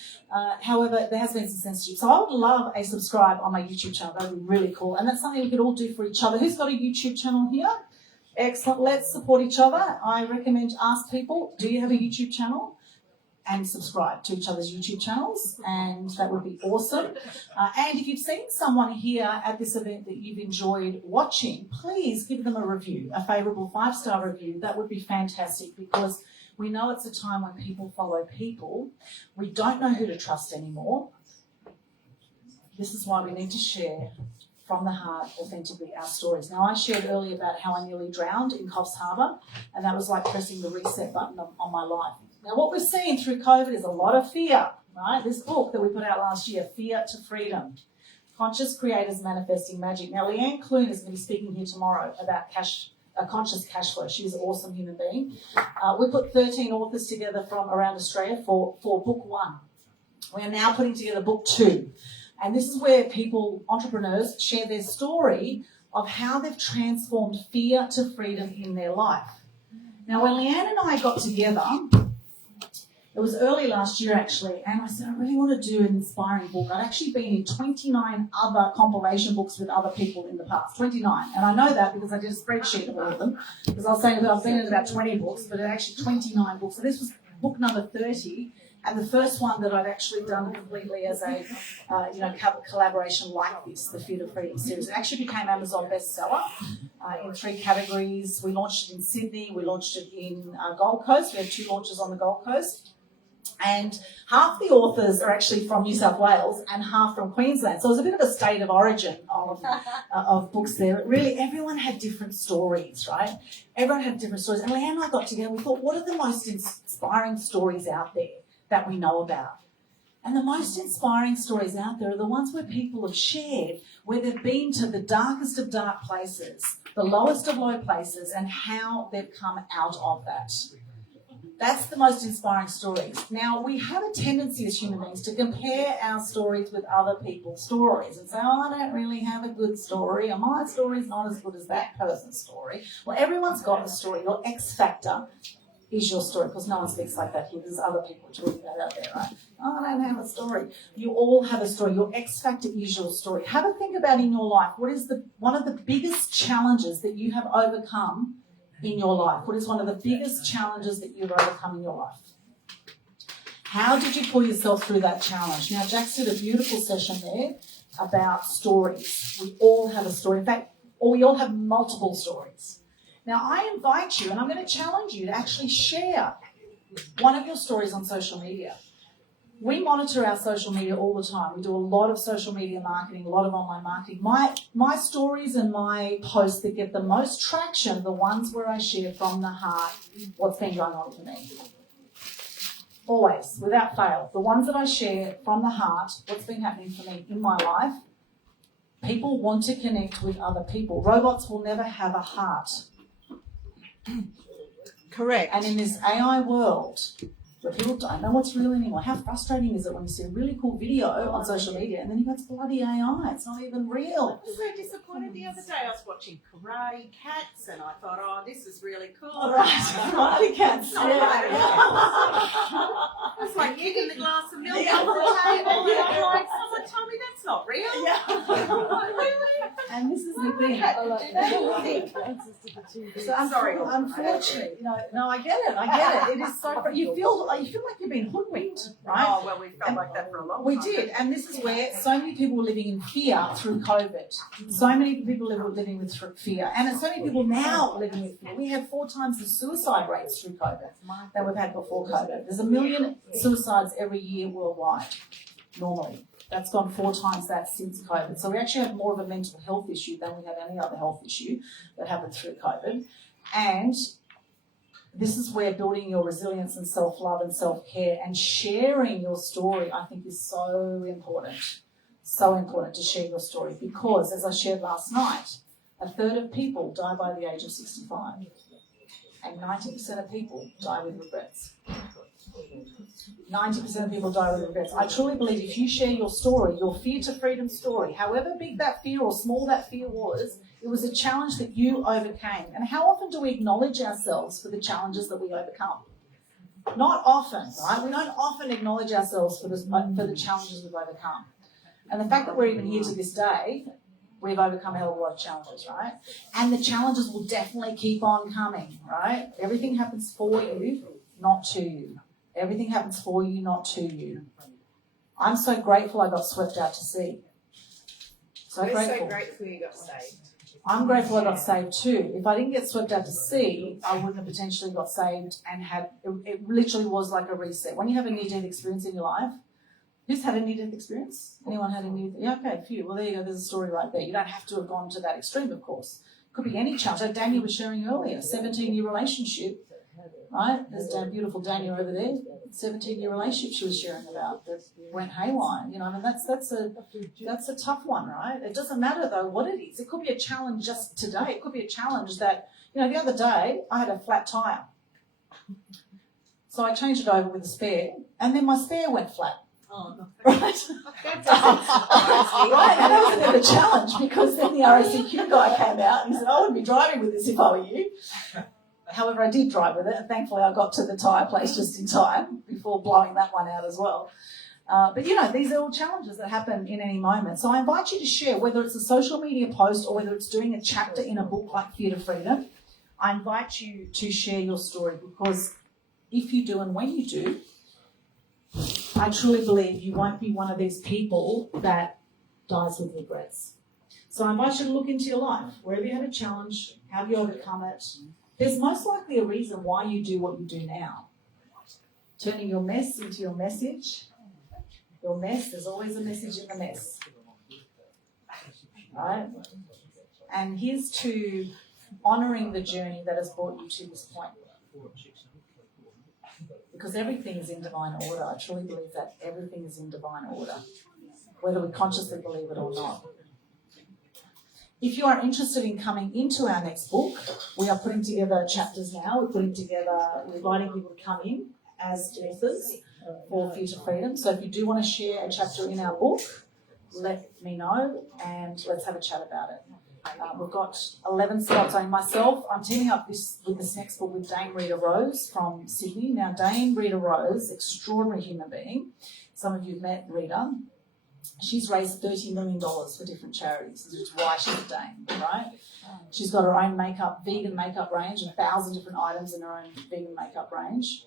However, there has been some censorship. So I would love a subscribe on my YouTube channel. That would be really cool. And that's something we could all do for each other. Who's got a YouTube channel here? Excellent. Let's support each other. I recommend ask people, do you have a YouTube channel? And subscribe to each other's YouTube channels, and that would be awesome. And if you've seen someone here at this event that you've enjoyed watching, please give them a review, a favourable 5-star review. That would be fantastic because we know it's a time when people follow people. We don't know who to trust anymore. This is why we need to share from the heart, authentically, our stories. Now, I shared earlier about how I nearly drowned in Coffs Harbour, and that was like pressing the reset button on my life. Now, what we've seen through COVID is a lot of fear, right? This book that we put out last year, Fear to Freedom, Conscious Creators Manifesting Magic. Now, Leanne Clune is going to be speaking here tomorrow about conscious cash flow. She's an awesome human being. We put 13 authors together from around Australia for book 1. We are now putting together book 2. And this is where people, entrepreneurs, share their story of how they've transformed fear to freedom in their life. Now, when Leanne and I got together, it was early last year actually, and I said, I really want to do an inspiring book. I'd actually been in 29 other compilation books with other people in the past, 29. And I know that because I did a spreadsheet of all of them, because I was saying that I've been in about 20 books, but actually 29 books. So this was book number 30, And the first one that I'd actually done completely as a collaboration like this, the Fear to Freedom series, it actually became Amazon bestseller in 3 categories. We launched it in Sydney, we launched it in Gold Coast. We had 2 launches on the Gold Coast. And half the authors are actually from New South Wales and half from Queensland. So it was a bit of a state of origin of books there. Really, everyone had different stories, right? Everyone had different stories. And Leanne and I got together and we thought, what are the most inspiring stories out there that we know about? And the most inspiring stories out there are the ones where people have shared, where they've been to the darkest of dark places, the lowest of low places, and how they've come out of that. That's the most inspiring stories. Now, we have a tendency as human beings to compare our stories with other people's stories and say, oh, I don't really have a good story, or my story's not as good as that person's story. Well, everyone's got a story. Your X factor is your story, because no one speaks like that here. There's other people talking that out there, right? Oh, I don't have a story. You all have a story. Your X factor is your story. Have a think about in your life, what is one of the biggest challenges that you have overcome in your life? What is one of the biggest challenges that you've overcome in your life? How did you pull yourself through that challenge? Now, Jax did a beautiful session there about stories. We all have a story. In fact, we all have multiple stories. Now, I invite you, and I'm going to challenge you to actually share one of your stories on social media. We monitor our social media all the time. We do a lot of social media marketing, a lot of online marketing. My stories and my posts that get the most traction are the ones where I share from the heart what's been going on for me. Always, without fail. The ones that I share from the heart, what's been happening for me in my life. People want to connect with other people. Robots will never have a heart. Correct. And in this AI world, where people don't know what's real anymore, how frustrating is it when you see a really cool video on social media and then you go, it's bloody AI, it's not even real. I was so disappointed the other day. I was watching Karate Cats and I thought, oh, this is really cool. All right, Karate Cats. It's like kicking the glass of milk on the table. And I'm like, someone told me that's not real. Really? And this is the thing. So unfortunately, no, I get it. It is so. You feel like you've been hoodwinked, right? Oh, well, we felt like that for a long time. We did, and this is where so many people were living in fear through COVID. So many people were living with fear, and so many people now living with fear. We have 4 times the suicide rates through COVID that we've had before COVID. There's 1 million suicides every year worldwide, normally. That's gone 4 times that since COVID. So we actually have more of a mental health issue than we have any other health issue that happened through COVID. And this is where building your resilience and self-love and self-care and sharing your story, I think, is so important. So important to share your story because, as I shared last night, 1/3 of people die by the age of 65 and 90% of people die with regrets. 90% of people die with regrets. I truly believe if you share your story, your fear to freedom story, however big that fear or small that fear was, it was a challenge that you overcame. And how often do we acknowledge ourselves for the challenges that we overcome? Not often, right? We don't often acknowledge ourselves for the challenges we've overcome. And the fact that we're even here to this day, we've overcome a hell of a lot of challenges, right? And the challenges will definitely keep on coming, right? Everything happens for you, not to you. Everything happens for you, not to you. I'm so grateful I got swept out to sea. We're so grateful you got saved. I'm grateful I got saved too. If I didn't get swept out to sea, I wouldn't have potentially got saved and it literally was like a reset. When you have a near-death experience in your life, who's had a near-death experience? Anyone had a near-death? Yeah, okay, a few. Well, there you go. There's a story right there. You don't have to have gone to that extreme, of course. Could be any challenge. Like Daniel was sharing earlier, 17-year relationship, right? There's beautiful Daniel over there. 17-year relationship she was sharing about that went haywire. I mean, that's a tough one, right? It doesn't matter though what it is. It could be a challenge just today. It could be a challenge that, the other day I had a flat tire. So I changed it over with a spare and then my spare went flat. Oh, no. Right? Right, and that was a bit of a challenge because then the RACQ guy came out and he said, I wouldn't be driving with this if I were you. However, I did drive with it, and thankfully I got to the tyre place just in time before blowing that one out as well. But, these are all challenges that happen in any moment. So I invite you to share, whether it's a social media post or whether it's doing a chapter in a book like Fear to Freedom, I invite you to share your story because if you do and when you do, I truly believe you won't be one of these people that dies with regrets. So I invite you to look into your life. Wherever you had a challenge, how do you overcome it? There's most likely a reason why you do what you do now. Turning your mess into your message. Your mess, there's always a message in the mess. Right? And here's to honouring the journey that has brought you to this point. Because everything is in divine order. I truly believe that everything is in divine order, whether we consciously believe it or not. If you are interested in coming into our next book, we are putting together chapters now. We're inviting people to come in as authors for Future Freedom. So if you do want to share a chapter in our book, let me know and let's have a chat about it. We've got 11 slots. Myself, I'm teaming up with this next book with Dame Rita Rose from Sydney. Now, Dame Rita Rose, extraordinary human being. Some of you have met Rita. She's raised $30 million for different charities, which is why she's a Dame, right? She's got her own vegan makeup range, 1,000 different items in her own vegan makeup range.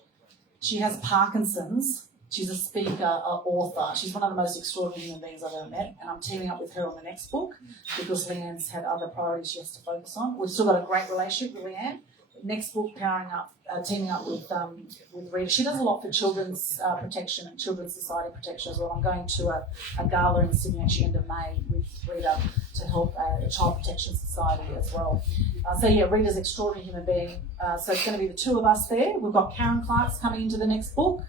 She has Parkinson's. She's a speaker, an author. She's one of the most extraordinary human beings I've ever met, and I'm teaming up with her on the next book because Leanne's had other priorities she has to focus on. We've still got a great relationship with Leanne. Next book, teaming up with Rita. She does a lot for children's protection and children's society protection as well. I'm going to a gala in Sydney actually end of May with Rita to help the Child Protection Society as well. Rita's an extraordinary human being. So it's going to be the two of us there. We've got Karen Clark's coming into the next book.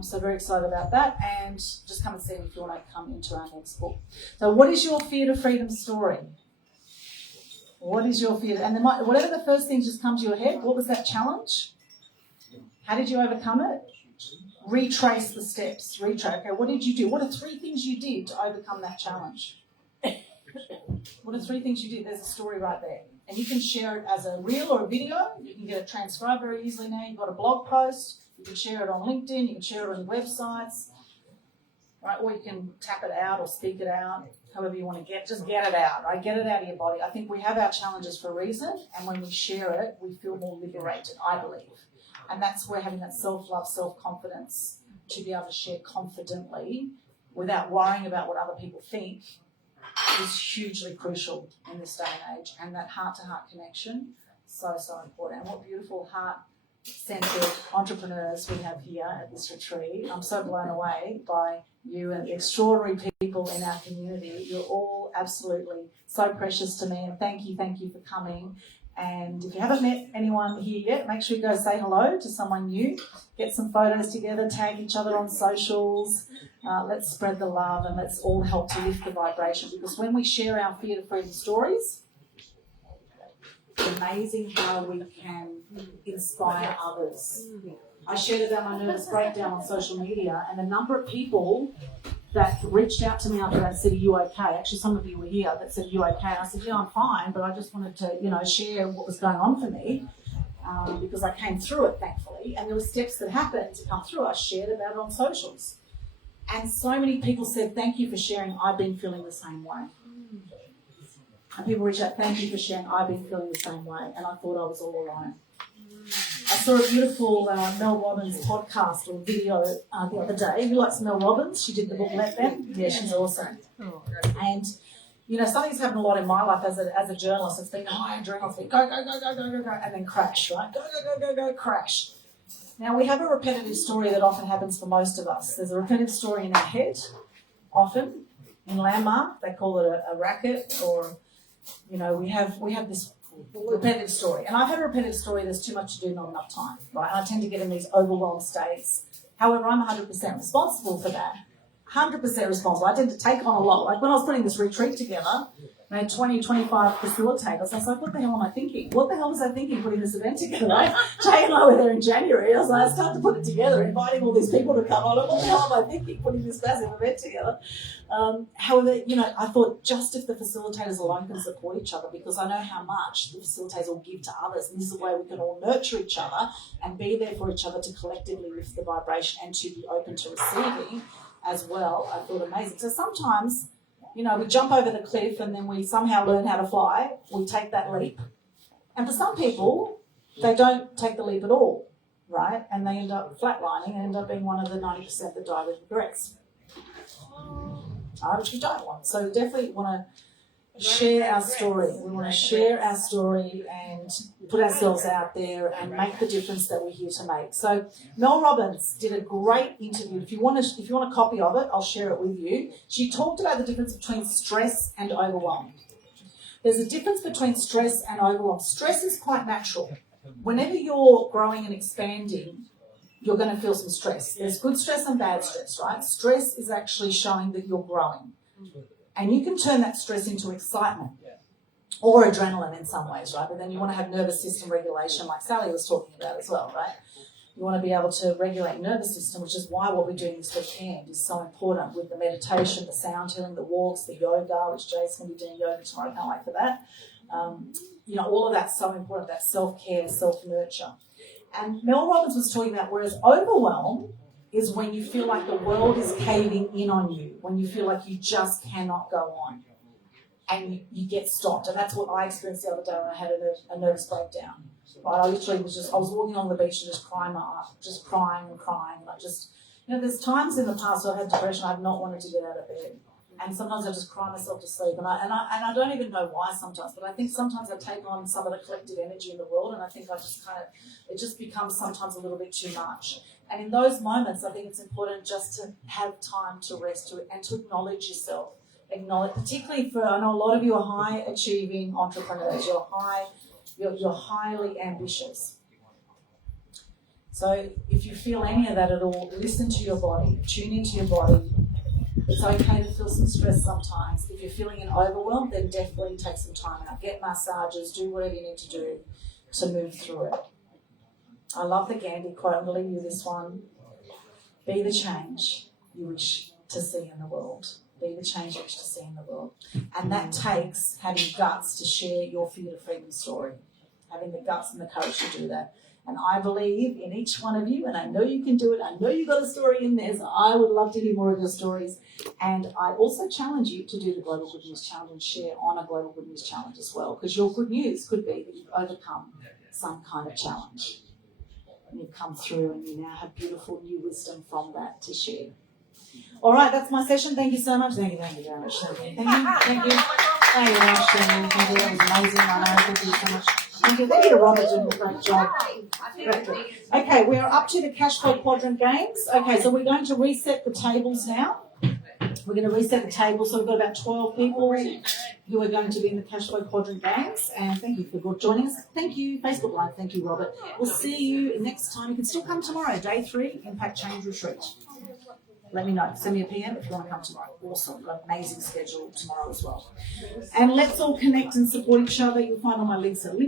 So very excited about that, and just come and see me if you want to come into our next book. So what is your fear to freedom story? What is your fear? And whatever the first thing just comes to your head, what was that challenge? How did you overcome it? Retrace the steps. Okay, what did you do? What are 3 things you did to overcome that challenge? What are 3 things you did? There's a story right there. And you can share it as a reel or a video. You can get it transcribed very easily now. You've got a blog post. You can share it on LinkedIn, you can share it on websites, right? Or you can tap it out or speak it out, however you want to just get it out, right? Get it out of your body. I think we have our challenges for a reason, and when we share it, we feel more liberated, I believe. And that's where having that self-love, self-confidence to be able to share confidently without worrying about what other people think is hugely crucial in this day and age. And that heart-to-heart connection, so important. And what beautiful heart-centered entrepreneurs we have here at this retreat. I'm so blown away by you and the extraordinary people in our community. You're all absolutely so precious to me, and thank you for coming. And if you haven't met anyone here yet, make sure you go say hello to someone new. Get some photos together, tag each other on socials. Let's spread the love and let's all help to lift the vibration, because when we share our fear to freedom stories, it's amazing how we can inspire others. I shared about my nervous breakdown on social media, and the number of people that reached out to me after that said, "Are you okay?" Actually, some of you were here that said, "Are you okay?" And I said, "Yeah, I'm fine, but I just wanted to, share what was going on for me because I came through it, thankfully, and there were steps that happened to come through. I shared about it on socials, and so many people said, "Thank you for sharing. I've been feeling the same way." And people reach out, "Thank you for sharing. I've been feeling the same way," and I thought I was all alone. I saw a beautiful Mel Robbins podcast or video the other day. Who likes Mel Robbins? She did the book Let Them. Yeah, she's awesome. And, something's happened a lot in my life as a journalist. It's been high adrenaline. It's been go, and then crash, right? Go, crash. Now, we have a repetitive story that often happens for most of us. There's a repetitive story in our head, often. In Landmark, they call it a racket, or, we have this repetitive story. And I've had a repetitive story, there's too much to do, not enough time, right? And I tend to get in these overwhelmed states. However, I'm 100% responsible for that. 100% responsible. I tend to take on a lot. Like when I was putting this retreat together, I had 20, 25 facilitators. I was like, what the hell am I thinking? What the hell was I thinking putting this event together? Right? Jay and I were there in January. I was like, I started to put it together, inviting all these people to come on. What the hell am I thinking putting this massive event together? However, I thought just if the facilitators alone can support each other, because I know how much the facilitators will give to others, and this is a way we can all nurture each other and be there for each other to collectively lift the vibration and to be open to receiving as well. I thought amazing. So sometimes, we jump over the cliff and then we somehow learn how to fly. We take that leap. And for some people, they don't take the leap at all. right? And they end up flatlining and end up being one of the 90% that die with regrets. Which we don't want. So definitely want to share our story. We want to share our story and put ourselves out there and make the difference that we're here to make. So Mel Robbins did a great interview. If you want a copy of it, I'll share it with you. She talked about the difference between stress and overwhelm. There's a difference between stress and overwhelm. Stress is quite natural. Whenever you're growing and expanding, you're going to feel some stress. There's good stress and bad stress, right? Stress is actually showing that you're growing. And you can turn that stress into excitement or adrenaline in some ways, right? But then you want to have nervous system regulation like Sally was talking about as well, right? You want to be able to regulate nervous system, which is why what we're doing this weekend is so important with the meditation, the sound healing, the walks, the yoga, which Jay's going to be doing yoga tomorrow. I can't wait for that. All of that's so important, that self-care, self-nurture. And Mel Robbins was talking about whereas overwhelm is when you feel like the world is caving in on you, when you feel like you just cannot go on and you get stopped. And that's what I experienced the other day when I had a nervous breakdown. Right? I literally was walking on the beach and just crying my heart, just crying and crying. And there's times in the past where I've had depression, I've not wanted to get out of bed. And sometimes I just cry myself to sleep. And I don't even know why sometimes, but I think sometimes I take on some of the collective energy in the world and I think it just becomes sometimes a little bit too much. And in those moments, I think it's important just to have time to rest and to acknowledge yourself. Particularly I know a lot of you are high achieving entrepreneurs. You're highly ambitious. So if you feel any of that at all, listen to your body, tune into your body. It's okay to feel some stress sometimes. If you're feeling an overwhelm, then definitely take some time out. Get massages, do whatever you need to do to move through it. I love the Gandhi quote. I'm going to leave you this one. Be the change you wish to see in the world. Be the change you wish to see in the world. And that takes having guts to share your Fear to Freedom story. Having the guts and the courage to do that. And I believe in each one of you, and I know you can do it. I know you've got a story in there, so I would love to hear more of your stories. And I also challenge you to do the Global Good News Challenge and share on a Global Good News Challenge as well, because your good news could be that you've overcome some kind of challenge. And you've come through and you now have beautiful new wisdom from that to share. All right, that's my session. Thank you so much. Thank you very much. Thank you. Thank you. Thank you very much, Jenny. Thank you. That was amazing. I know. Thank you so much. Thank you. Thank you to Robert doing a great job. Okay, we are up to the cash flow quadrant games. Okay, so we're going to reset the tables now. We're going to reset the table. So we've got about 12 people who are going to be in the cash flow quadrant games. And thank you for joining us. Thank you, Facebook Live. Thank you, Robert. We'll see you next time. You can still come tomorrow, day 3, Impact Change Retreat. Let me know. Send me a PM if you want to come tomorrow. Awesome. Got an amazing schedule tomorrow as well. And let's all connect and support each other. You'll find all my links at linktr.ee.